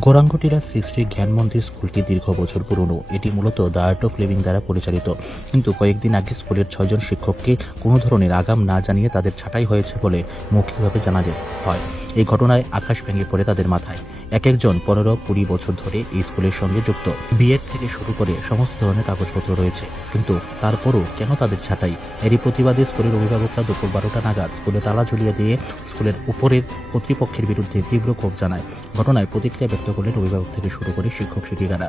গোরাঙ্গটিলা শ্রী শ্রী জ্ঞান মন্দির স্কুলটি দীর্ঘ বছর পুরনো। এটি মূলত দ্য আর্ট অফ লিভিং দ্বারা পরিচালিত, কিন্তু কয়েকদিন আগে স্কুলের 6 জন শিক্ষককে কোনো ধরনের আগাম না জানিয়ে তাদের ছাঁটাই হয়েছে বলে মৌখিকভাবে জানা হয়। এই ঘটনায় আকাশ ভেঙে পড়ে তাদের মাথায়। এক একজন 15-20 বছর ধরে এই স্কুলের সঙ্গে যুক্ত। বিএড থেকে শুরু করে সমস্ত ধরনের কাগজপত্র রয়েছে, কিন্তু তারপরও কেন তাদের ছাঁটাই? এরই প্রতিবাদে স্কুলের অভিভাবকরা দুপুর 12টা নাগাদ স্কুলে তালা ঝুলিয়ে দিয়ে স্কুলের উপরের কর্তৃপক্ষের বিরুদ্ধে তীব্র ক্ষোভ জানায়। ঘটনায় প্রতিক্রিয়া ব্যক্ত করলেন অভিভাবক থেকে শুরু করে শিক্ষক শিক্ষিকারা।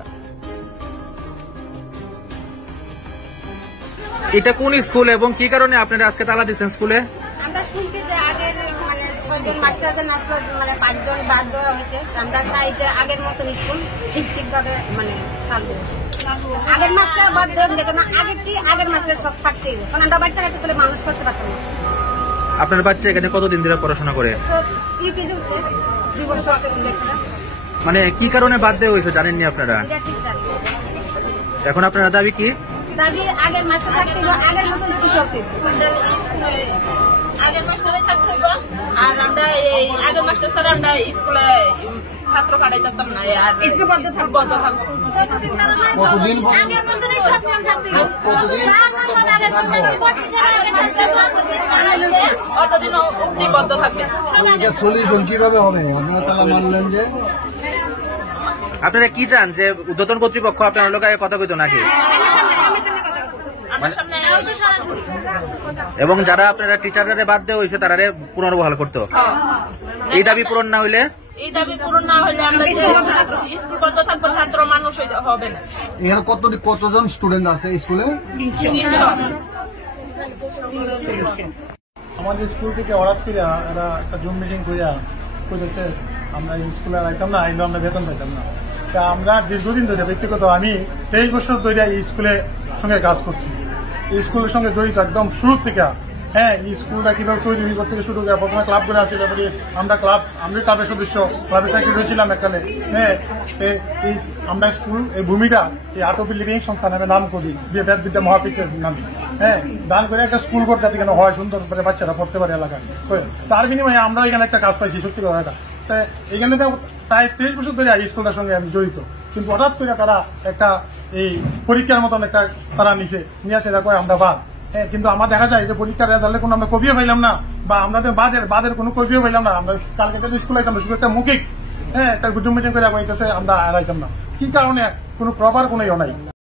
এটা কোন স্কুল এবং কি কারণে আপনারা আজকে তালা দিচ্ছেন স্কুলে? আমরা স্কুলকে যে আগের 6 জন মাস্টারদের আসলো 5 জন বাদ দেওয়া হয়েছে। আমরা চাই যে আগের মতন স্কুল ঠিকভাবে চালবে। আগের মাস্টার বাদ দেওয়া দেখে না, আগের মাস্টার সব থাকতেই, কারণ আমরা বাচ্চারা তুলে মানুষ করতে পারতাম না। আপনার বাচ্চা এখানে কতদিন ধরে পড়াশোনা করে? 2 বছর মানে কি কারণে বাদ দেওয়া হয়েছে জানেননি আপনারা? এখন আপনারা দাবি কি? দাবি আগের মাস্টার থাকতে, আগের মতন স্কুল চলতে, আগের মাস্টারে থাকতে, আর আমরা এই আগের মাস্টার স্যার আমরা স্কুলে ছাত্র পাঠাই যেতাম না, আর স্কুল বন্ধ থাকবো। অতদিন অব্দি বন্ধ থাকবে। কিভাবে হবে? তারা মানলেন যে আপনারা কি চান যে ঊর্ধ্বতন কর্তৃপক্ষ আপনার লোকায় কথা কইতো নাকি? এবং যারা আপনারা টিচাররা বাদ দেওয়া হয়েছে তারা পুনর্বহাল করতো। এই দাবি পূরণ না হইলে আমরা স্কুল বন্ধ থাকবো, ছাত্র মানুষ হবে না। এর কতজন স্টুডেন্ট আছে স্কুলে? আমাদের স্কুল থেকে হঠাৎ করে এরা একটা জুম মিটিং করিয়া করেছে আমরা স্কুলে আইতাম না, আইলেও আমরা বেতন পাইতাম না। তা আমরা দীর্ঘদিন ধরে ব্যক্তিগত আমি 23 বছর ধরে এই স্কুলের সঙ্গে কাজ করছি। এই স্কুলের সঙ্গে জড়িত একদম শুরু থেকে। হ্যাঁ, এই স্কুলটা কিভাবে তৈরি করতে শুরু করে প্রথমে ক্লাব করে আসছিল, আমরা ক্লাবের সদস্য, ক্লাবের সাইকেল হয়েছিলাম এখানে। হ্যাঁ, আমরা স্কুল এই ভূমিটা এই আর্ট অফ লিভিং সংস্থা নামে নাম করি, বিদ্যা মহাপীঠের নামে। হ্যাঁ, দান করে একটা স্কুল করতে যাতে কেন হয়, সুন্দর করে বাচ্চারা পড়তে পারে এলাকায়। তার বিনিময়ে আমরা এখানে একটা কাজ পাইছি, সত্যি কথা। তাই এখানে প্রায় 23 বছর ধরে এই স্কুলটার সঙ্গে আমি জড়িত, কিন্তু হঠাৎ করে তারা একটা এই পরীক্ষার মতন একটা তারা নিচে নিয়ে আসে কয় আমরা বাদ। হ্যাঁ, কিন্তু আমার দেখা যায় যে পরীক্ষার রেজাল্টে কোনো আমরা কপিও পাইলাম না, বা আমাদের বাদের কোনো কপিও পাইলাম না। আমরা কালকে থেকে স্কুলে আইতাম শুধু একটা মৌখিক, হ্যাঁ, একটা জুম মিটিং করে কইতেছে আমরা আর আইতাম না। কি কারণে কোনো প্রপার কোনো ইয়ে নাই।